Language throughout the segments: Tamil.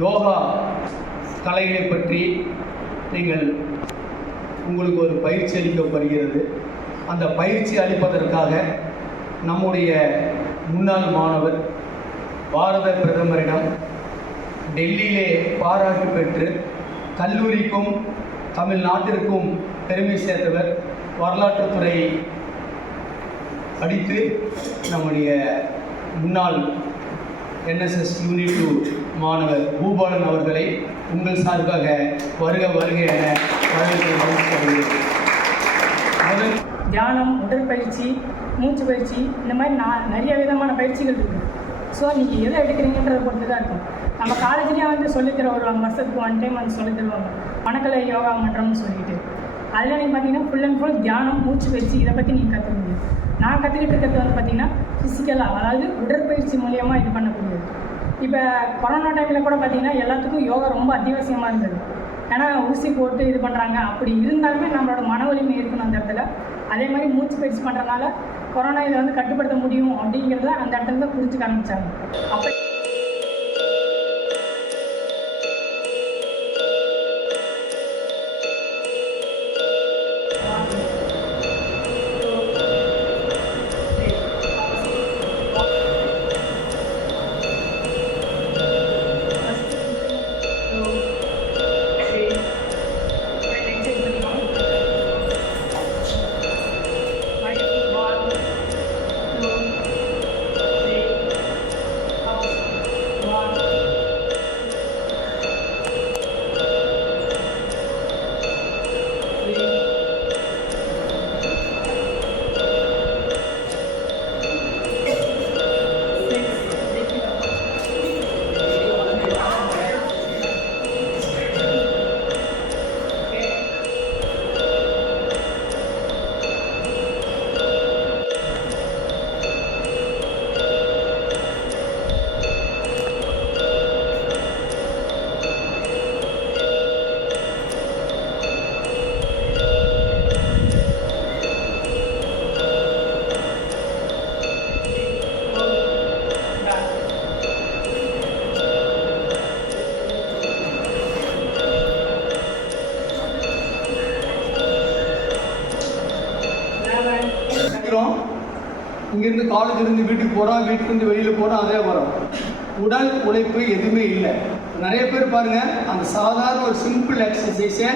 யோகா கலைகளை பற்றி நீங்கள் உங்களுக்கு ஒரு பயிற்சி அளிக்கப்படுகிறது. அந்த பயிற்சி அளிப்பதற்காக நம்முடைய முன்னாள் மாணவர் பாரத பிரதமரிடம் டெல்லியிலே பாராட்டு பெற்று கல்லூரிக்கும் தமிழ்நாட்டிற்கும் பெருமை சேர்த்தவர் வரலாற்றுத்துறை படித்து நம்முடைய முன்னாள் என்எஸ்எஸ் யூனிட் டூ மாணவர் பூபாலன் அவர்களை உங்கள் சார்பாக வருக வருக என வரவேற்று தியானம் உடற்பயிற்சி மூச்சு பயிற்சி இந்த மாதிரி நான் நிறைய விதமான பயிற்சிகள் இருக்குது ஸோ நீங்கள் எதை எடுக்கிறீங்கன்றத பொறுத்து தான் இருக்கும். நம்ம காலேஜ்லேயே வந்து சொல்லித்தர வருவாங்க வருஷத்துக்கு ஒன் டைம் வந்து சொல்லித் தருவாங்க. மணக்கலை யோகா மன்றம்னு சொல்லிட்டு. அதில் நீங்கள் பார்த்தீங்கன்னா ஃபுல் அண்ட் ஃபுல் தியானம் மூச்சு பயிற்சி இதை பற்றி நீங்கள் கற்றுக்க முடியும். நான் கற்றுக்கிட்டு இருக்கிறது வந்து பார்த்தீங்கன்னா ஃபிசிக்கலாக அதாவது உடற்பயிற்சி மூலியமாக இது பண்ணக்கூடியது. இப்போ கொரோனா டைமில் கூட பார்த்தீங்கன்னா எல்லாத்துக்கும் யோகா ரொம்ப அத்தியாவசியமாக இருந்தது. ஏன்னா ஊசி போட்டு இது பண்ணுறாங்க அப்படி இருந்தாலுமே நம்மளோட மன வலிமை இருக்கணும் அந்த இடத்துல. அதே மாதிரி மூச்சு பயிற்சி பண்ணுறதுனால கொரோனா இதை வந்து கட்டுப்படுத்த முடியும் அப்படிங்கிறத அந்த இடத்துல தான் புரிஞ்சுக்க ஆரம்பித்தாங்க அப்போ இருக்கிறோம். இங்கேருந்து காலேஜ் இருந்து வீட்டுக்கு போகிறோம் வீட்டிலேருந்து வெளியில் போகிறோம் அதே வரோம். உடல் உழைப்பு எதுவுமே இல்லை. நிறைய பேர் பாருங்க அந்த சாதாரண ஒரு சிம்பிள் எக்ஸசைஸே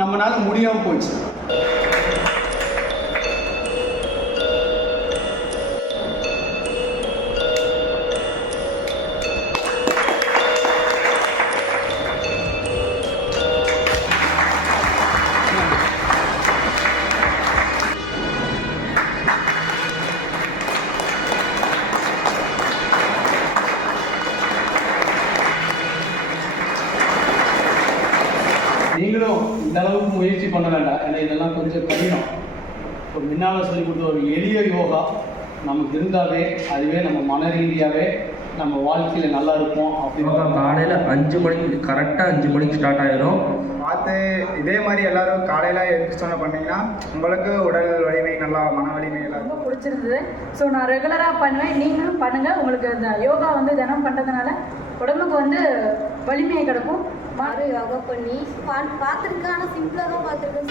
நம்மளால் முடியாமல் போச்சு. நீங்களும் இந்த அளவுக்கு முயற்சி பண்ண வேண்டாம். ஏன்னா இதெல்லாம் கொஞ்சம் கடினம். இப்போ முன்னால் சொல்லி கொடுத்த ஒரு எளிய யோகா நமக்கு இருந்தாவே அதுவே நம்ம மன ரீதியாகவே நம்ம வாழ்க்கையில் நல்லா இருப்போம் யோகா அப்படின்னு காலையில் அஞ்சு மணிக்கு கரெக்டாக அஞ்சு மணிக்கு ஸ்டார்ட் ஆயிரும். பார்த்து இதே மாதிரி எல்லாரும் காலையில் எழுந்திரிச்சோன்னு பண்ணீங்கன்னா உங்களுக்கு உடல் வலிமை நல்லா மன வலிமை எல்லாம் ரொம்ப பிடிச்சிருந்தது. ஸோ நான் ரெகுலராக பண்ணுவேன். நீங்களும் பண்ணுங்கள் உங்களுக்கு இந்த யோகா வந்து தினம் பண்ணுறதுனால உடம்புக்கு வந்து வலிமையை கிடைக்கும். மாறு யோகா பண்ணி பார்த்துருக்கேன். ஆனால் சிம்பிளாக தான் பார்த்துருக்கேன்.